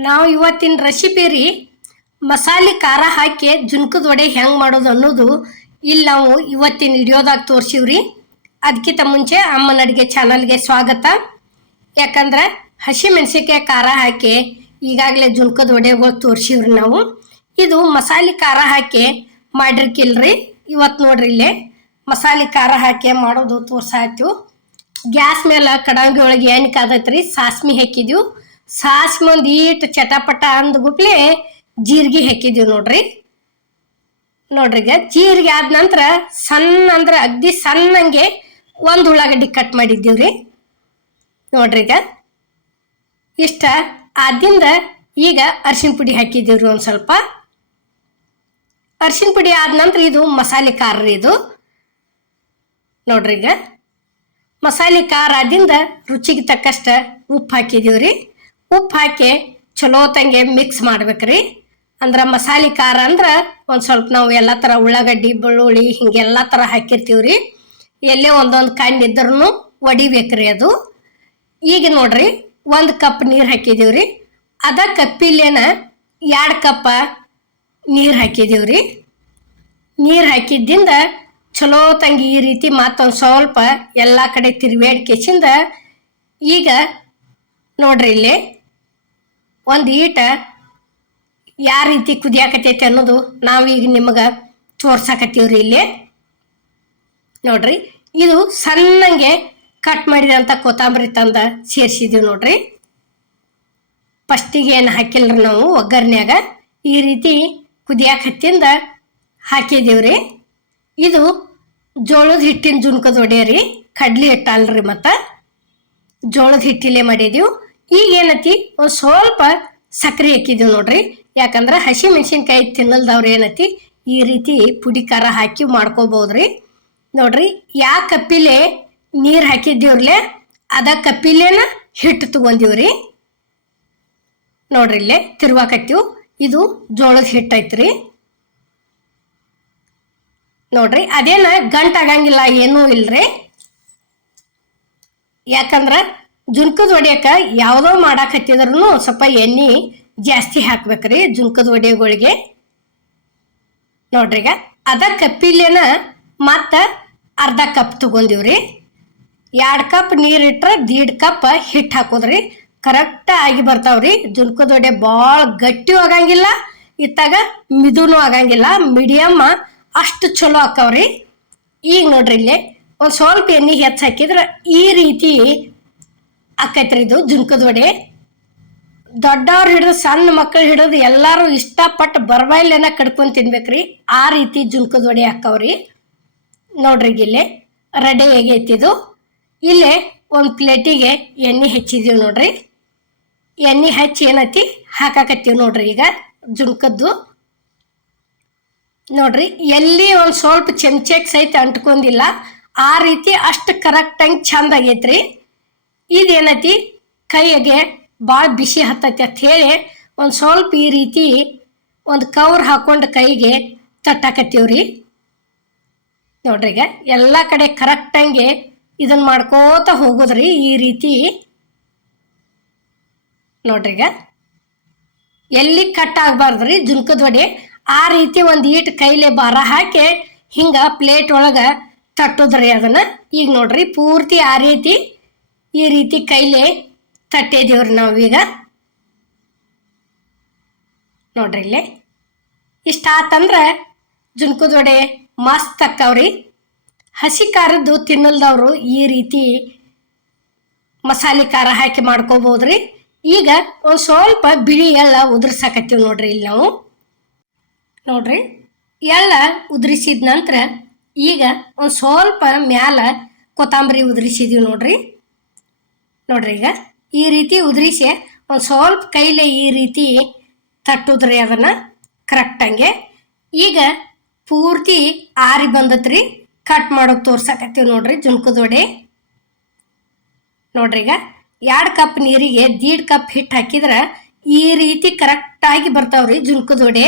ನಾವು ಇವತ್ತಿನ ರೆಸಿಪಿ ರೀ ಮಸಾಲೆ ಖಾರ ಹಾಕಿ ಜುನ್ಕದ ವಡೆ ಹೆಂಗೆ ಮಾಡೋದು ಅನ್ನೋದು ಇಲ್ಲಿ ನಾವು ಇವತ್ತಿನ ವಿಡಿಯೋದಾಗ ತೋರ್ಸಿವ್ರಿ. ಅದಕ್ಕಿಂತ ಮುಂಚೆ ಅಮ್ಮನ ಅಡುಗೆ ಚಾನಲ್ಗೆ ಸ್ವಾಗತ. ಯಾಕಂದ್ರೆ ಹಸಿ ಮೆಣಸಿಕಾಯಿ ಖಾರ ಹಾಕಿ ಈಗಾಗಲೇ ಜುನ್ಕದ ವಡೆಗಳು ತೋರಿಸಿವ್ರಿ ನಾವು. ಇದು ಮಸಾಲೆ ಖಾರ ಹಾಕಿ ಮಾಡಿರ್ಕಿಲ್ರಿ. ಇವತ್ತು ನೋಡ್ರಿ ಇಲ್ಲೇ ಮಸಾಲೆ ಖಾರ ಹಾಕಿ ಮಾಡೋದು ತೋರ್ಸಾಯ್ತು. ಗ್ಯಾಸ್ ಮೇಲೆ ಕಡಂಗಿ ಒಳಗೆ ಏನಕ್ಕೆ ಆದೈತ್ರಿ? ಸಾಸ್ಮಿ ಹಾಕಿದ್ವು. ಸಾಸ್ಮಿ ಒಂದು ಈಟ್ ಚಟಪಟ ಅಂದ ಗುಪ್ಲೆ ಜೀರಿಗೆ ಹಾಕಿದ್ವಿ ನೋಡ್ರಿ. ನೋಡ್ರಿ ಈಗ ಜೀರಿಗೆ ಆದ ನಂತರ ಸಣ್ಣ ಅಂದ್ರೆ ಅಗ್ದಿ ಸಣ್ಣಂಗೆ ಒಂದು ಉಳ್ಳಾಗಡ್ಡಿ ಕಟ್ ಮಾಡಿದ್ದೀವ್ರಿ. ನೋಡ್ರಿ ಈಗ ಇಷ್ಟ ಆದಿಂದ ಈಗ ಅರ್ಶಿನ ಪುಡಿ ಹಾಕಿದ್ದೀವ್ರಿ ಒಂದು ಸ್ವಲ್ಪ. ಅರ್ಶಿನ ಪುಡಿ ಆದ ನಂತರ ಇದು ಮಸಾಲೆ ಖಾರ ರೀ ಇದು. ನೋಡ್ರಿ ಈಗ ಮಸಾಲೆ ಖಾರ ಆದಿಂದ ರುಚಿಗೆ ತಕ್ಕಷ್ಟು ಉಪ್ಪು ಹಾಕಿದೀವ್ರಿ ಉಪ್ಪು ಹಾಕಿ ಚಲೋ ತಂಗೆ ಮಿಕ್ಸ್ ಮಾಡ್ಬೇಕ್ರಿ. ಅಂದ್ರೆ ಮಸಾಲೆ ಖಾರ ಅಂದ್ರೆ ಒಂದು ಸ್ವಲ್ಪ ನಾವು ಎಲ್ಲ ಥರ ಉಳ್ಳಾಗಡ್ಡಿ, ಬೆಳ್ಳುಳ್ಳಿ ಹಿಂಗೆಲ್ಲ ಥರ ಹಾಕಿರ್ತೀವ್ರಿ. ಎಲ್ಲೇ ಒಂದೊಂದು ಕಣ್ಣು ಇದ್ರೂ ಒಡಿಬೇಕ್ರಿ ಅದು. ಈಗ ನೋಡ್ರಿ ಒಂದು ಕಪ್ ನೀರು ಹಾಕಿದೀವ್ರಿ. ಅದ ಕಪ್ಪಿಲೇನ ಎರಡು ಕಪ್ಪ ನೀರು ಹಾಕಿದೀವ್ರಿ. ನೀರು ಹಾಕಿದ್ದಿಂದ ಚಲೋ ತಂಗಿ ಈ ರೀತಿ ಮತ್ತೊಂದು ಸ್ವಲ್ಪ ಎಲ್ಲ ಕಡೆ ತಿರುವೇಡ್ಕೆಸಿಂದ ಈಗ ನೋಡ್ರಿ ಇಲ್ಲಿ ಒಂದು ಈಟ ಯಾವ ರೀತಿ ಕುದಿಯಾಕತೈತಿ ಅನ್ನೋದು ನಾವೀಗ ನಿಮಗೆ ತೋರ್ಸಾಕತ್ತೀವ್ರಿ ಇಲ್ಲಿ. ನೋಡ್ರಿ, ಇದು ಸಣ್ಣಂಗೆ ಕಟ್ ಮಾಡಿದಂಥ ಕೊತ್ತಂಬರಿ ತಂದ ಸೇರಿಸಿದ್ದೀವಿ ನೋಡ್ರಿ. ಫಸ್ಟಿಗೆ ಏನು ಹಾಕಿಲ್ಲರಿ ನಾವು ಒಗ್ಗರ್ನ್ಯಾಗ, ಈ ರೀತಿ ಕುದಿಯಾಕ ಹತ್ತಿಂದ ಹಾಕಿದ್ದೀವ್ರಿ ಇದು ಜೋಳದ ಹಿಟ್ಟಿನ ಜುನ್ಕದ ಒಡೆಯರಿ, ಕಡ್ಲಿ ಹಿಟ್ಟಲ್ರಿ ಮತ್ತು. ಜೋಳದ ಹಿಟ್ಟಿಲ್ಲೇ ಮಾಡಿದೀವಿ. ಈಗ ಏನತಿ ಒಂದು ಸ್ವಲ್ಪ ಸಕ್ಕರೆ ಹಾಕಿದೀವಿ ನೋಡ್ರಿ. ಯಾಕಂದ್ರೆ ಹಸಿ ಮೆಣಸಿನ್ಕಾಯಿ ತಿನ್ನಲ್ದವ್ರು ಏನತಿ ಈ ರೀತಿ ಪುಡಿ ಖಾರ ಹಾಕಿ ಮಾಡ್ಕೋಬಹುದ್ರಿ ನೋಡ್ರಿ, ಯಾ ಕಪ್ಪಿಲೆ ನೀರು ಹಾಕಿದ್ದೀವ್ರಲೆ ಅದ ಕಪ್ಪಿಲೇನ ಹಿಟ್ಟು ತಗೊಂಡಿವ್ರಿ. ನೋಡ್ರಿ ಇಲ್ಲೇ, ತಿರ್ವಾಕತ್ತೀವಿ. ಇದು ಜೋಳದ ಹಿಟ್ಟು ಐತ್ರಿ. ನೋಡ್ರಿ, ಅದೇನ ಗಂಟಾಗಂಗಿಲ್ಲ ಏನೂ ಇಲ್ರಿ. ಯಾಕಂದ್ರ ಜುನ್ಕದ ಒಡೆಯಕ ಯಾವುದೋ ಮಾಡಾಕ್ ಹತ್ತಿದ್ರು ಸ್ವಲ್ಪ ಎಣ್ಣೆ ಜಾಸ್ತಿ ಹಾಕ್ಬೇಕ್ರಿ ಜುನ್ಕದ ಒಡೆಗಳಿಗೆ ನೋಡ್ರಿ ಈಗ ಅದ ಕಪ್ಪಿಲ್ಲೇನ ಮತ್ತ ಅರ್ಧ ಕಪ್ ತಗೊಂಡಿವ್ರಿ. ಎರಡು ಕಪ್ ನೀರು ಇಟ್ರೆ ದೀಡ್ ಕಪ್ ಹಿಟ್ಟು ಹಾಕೋದ್ರಿ. ಕರೆಕ್ಟ್ ಆಗಿ ಬರ್ತಾವ್ರಿ. ಜುನ್ಕದ ಒಡೆ ಭಾಳ ಗಟ್ಟಿ ಆಗಂಗಿಲ್ಲ, ಇತ್ತಾಗ ಮಿದುನು ಆಗಂಗಿಲ್ಲ ಮೀಡಿಯಮ್ ಅಷ್ಟು ಚಲೋ ಹಾಕವ್ರಿ. ಈಗ ನೋಡ್ರಿ ಇಲ್ಲಿ, ಒಂದು ಸ್ವಲ್ಪ ಎಣ್ಣೆ ಹೆಚ್ಚು ಹಾಕಿದ್ರೆ ಈ ರೀತಿ ಆಕೈತ್ರಿ ಇದು ಜುನ್ಕದ ವಡೆ. ದೊಡ್ಡವ್ರು ಹಿಡಿದು ಸಣ್ಣ ಮಕ್ಕಳು ಹಿಡಿದು ಎಲ್ಲರೂ ಇಷ್ಟಪಟ್ಟು ಬರ್ಬೈಲೇನ ಕಡ್ಕೊಂಡು ತಿನ್ಬೇಕ್ರಿ. ಆ ರೀತಿ ಜುನ್ಕದ ವಡೆ ಹಾಕವ್ರಿ. ನೋಡ್ರಿ ಇಲ್ಲಿ ರೆಡಿ ಆಗೈತಿದು ಇಲ್ಲೇ ಒಂದು ಪ್ಲೇಟಿಗೆ ಎಣ್ಣೆ ಹೆಚ್ಚಿದೀವಿ ನೋಡ್ರಿ. ಎಣ್ಣೆ ಹಚ್ಚಿ ಏನೈತಿ, ಹಾಕಾಕತ್ತೀವಿ ನೋಡ್ರಿ ಈಗ ಜುನ್ಕದ್ದು ನೋಡ್ರಿ, ಎಲ್ಲಿ ಒಂದು ಸ್ವಲ್ಪ ಚಮಚಕ್ಕೆ ಸಹಿತ ಅಂಟ್ಕೊಂಡಿಲ್ಲ. ಆ ರೀತಿ ಅಷ್ಟು ಕರೆಕ್ಟಾಗಿ ಚಂದ ಆಗೈತ್ರಿ. ಇದೇನೈತಿ? ಕೈಗೆ ಭಾಳ ಬಿಸಿ ಹತ್ತೈತಿ ಅಂತ ಹೇಳಿ ಒಂದು ಸ್ವಲ್ಪ ಈ ರೀತಿ ಒಂದು ಕವರ್ ಹಾಕ್ಕೊಂಡು ಕೈಗೆ ತಟ್ಟಾಕತ್ತೀವ್ರಿ. ನೋಡ್ರಿ ಈಗ ಎಲ್ಲ ಕಡೆ ಕರೆಕ್ಟಂಗೆ ಇದನ್ನು ಮಾಡ್ಕೋತ ಹೋಗೋದ್ರಿ ಈ ರೀತಿ. ನೋಡ್ರಿ ಈಗ ಎಲ್ಲಿ ಕಟ್ ಆಗಬಾರ್ದ್ರಿ ಜುನ್ಕದ ವಡೆ, ಆ ರೀತಿ ಒಂದು ಈಟ್ ಕೈಲೆ ಬಾರ ಹಾಕಿ ಹಿಂಗ ಪ್ಲೇಟ್ ಒಳಗ ತಟ್ಟೋದ್ರಿ ಅದನ್ನ. ಈಗ ನೋಡ್ರಿ ಪೂರ್ತಿ ಆ ರೀತಿ ಈ ರೀತಿ ಕೈಲೆ ತಟ್ಟಿದೀವ್ರಿ ನಾವೀಗ. ನೋಡ್ರಿ ಇಲ್ಲಿ. ಇಷ್ಟ ಆತಂದ್ರೆ ಜುನ್ಕದ ವಡೆ ಮಸ್ತ್ ಅಕ್ಕವ್ರಿ ಹಸಿ ಖಾರದ್ದು ತಿನ್ನಲ್ದವ್ರು ಈ ರೀತಿ ಮಸಾಲೆ ಖಾರ ಹಾಕಿ ಮಾಡ್ಕೋಬೋದ್ರಿ. ಈಗ ಒಂದು ಸ್ವಲ್ಪ ಬಿಳಿ ಎಳ್ಳ ಉದುರ್ಸಾಕತ್ತೀವಿ ನೋಡ್ರಿ ಇಲ್ಲಿ ನಾವು. ನೋಡ್ರಿ, ಎಳ್ಳ ಉದುರಿಸಿದ ನಂತರ ಈಗ ಒಂದು ಸ್ವಲ್ಪ ಮ್ಯಾಲ ಕೊತ್ತಂಬರಿ ಉದುರಿಸಿದೀವಿ ನೋಡ್ರಿ. ನೋಡ್ರಿ ಈಗ ಈ ರೀತಿ ಉದುರಿಸಿ ಒಂದು ಸ್ವಲ್ಪ ಕೈಲೇ ಈ ರೀತಿ ತಟ್ಟುದ್ರಿ ಅದನ್ನು ಕರೆಕ್ಟಂಗೆ ಈಗ ಪೂರ್ತಿ ಆರಿ ಬಂದತ್ರಿ ಕಟ್ ಮಾಡೋಕೆ ತೋರ್ಸಕತ್ತೀವಿ ನೋಡ್ರಿ ವಡೆ. ನೋಡ್ರಿ ಈಗ ಎರಡು ಕಪ್ ನೀರಿಗೆ ದೀಡ್ ಕಪ್ ಹಿಟ್ಟು ಹಾಕಿದ್ರೆ ಈ ರೀತಿ ಕರೆಕ್ಟಾಗಿ ಬರ್ತಾವ್ರಿ ಜುನ್ಕದ ವಡೆ.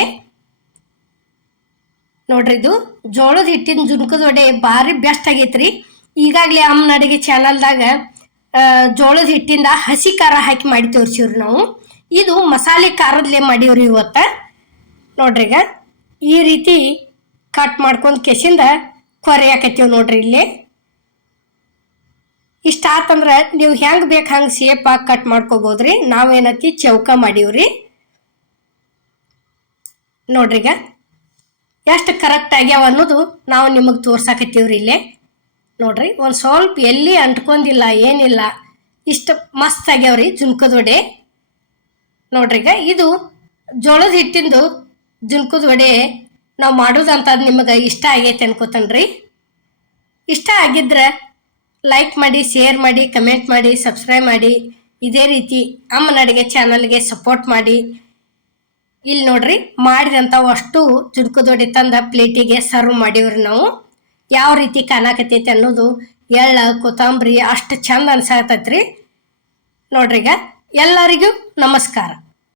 ನೋಡ್ರಿ ಇದು ಜೋಳದ ಹಿಟ್ಟಿನ ಜುನ್ಕದ ವಡೆ ಭಾರಿ ಬೆಸ್ಟ್ ಆಗೈತ್ರಿ. ಈಗಾಗಲೇ ಅಮ್ಮನ ಅಡುಗೆ ಚಾನಲ್ದಾಗ ಜೋಳದ ಹಿಟ್ಟಿಂದ ಹಸಿ ಖಾರ ಹಾಕಿ ಮಾಡಿ ತೋರಿಸಿವ್ರಿ ನಾವು. ಇದು ಮಸಾಲೆ ಖಾರದಲ್ಲೇ ಮಾಡೀವ್ರಿ ಇವತ್ತ. ನೋಡ್ರಿ ಈಗ, ಈ ರೀತಿ ಕಟ್ ಮಾಡ್ಕೊಂಡು ಕೆಸಿಂದ ಕೊರೆಯಾಕತ್ತೀವಿ ನೋಡ್ರಿ ಇಲ್ಲಿ. ಇಷ್ಟ ಆತಂದ್ರೆ ನೀವು ಹೆಂಗೆ ಬೇಕು ಹಂಗೆ ಸೇಪಾಗಿ ಕಟ್ ಮಾಡ್ಕೋಬೋದ್ರಿ. ನಾವೇನತಿ ಚೌಕ ಮಾಡೀವ್ರಿ. ನೋಡ್ರಿಗ ಎಷ್ಟು ಕರೆಕ್ಟ್ ಆಗ್ಯಾವ ಅನ್ನೋದು ನಾವು ನಿಮಗೆ ತೋರ್ಸಾಕತ್ತೀವ್ರಿ ಇಲ್ಲೇ. ನೋಡ್ರಿ, ಒಂದು ಸ್ವಲ್ಪ ಎಲ್ಲಿ ಅಂಟ್ಕೊಂಡಿಲ್ಲ, ಏನಿಲ್ಲ, ಇಷ್ಟು ಮಸ್ತ್ ಆಗ್ಯಾವ್ರಿ ಜುನ್ಕದ ವಡೆ. ಈಗ ಇದು ಜೋಳದ ಹಿಟ್ಟಿಂದು ಜುನ್ಕದ ವಡೆ. ನಾವು ಮಾಡೋದಂತದ್ದು ನಿಮಗೆ ಇಷ್ಟ ಆಗೈತೆ ಅನ್ಕೋತನ್ರಿ. ಇಷ್ಟ ಆಗಿದ್ರೆ ಲೈಕ್ ಮಾಡಿ ಶೇರ್ ಮಾಡಿ ಕಮೆಂಟ್ ಮಾಡಿ ಸಬ್ಸ್ಕ್ರೈಬ್ ಮಾಡಿ. ಇದೇ ರೀತಿ ಅಮ್ಮನ ಅಡುಗೆ ಚಾನಲ್ಗೆ ಸಪೋರ್ಟ್ ಮಾಡಿ. ಇಲ್ಲಿ ನೋಡ್ರಿ ಮಾಡಿದಂಥ ಅಷ್ಟು ಜುಡ್ಕದೊಡಿ ತಂದ ಪ್ಲೇಟಿಗೆ ಸರ್ವ್ ಮಾಡೀವ್ರಿ ನಾವು. ಯಾವ ರೀತಿ ಕಾಣಕತ್ತೈತಿ ಅನ್ನೋದು ಎಳ್ಳ ಕೊತ್ತಂಬರಿ ಅಷ್ಟು ಚಂದ ಅನ್ಸಾಕತ್ತೈತ್ರಿ. ನೋಡ್ರಿಗ ಎಲ್ಲರಿಗೂ ನಮಸ್ಕಾರ.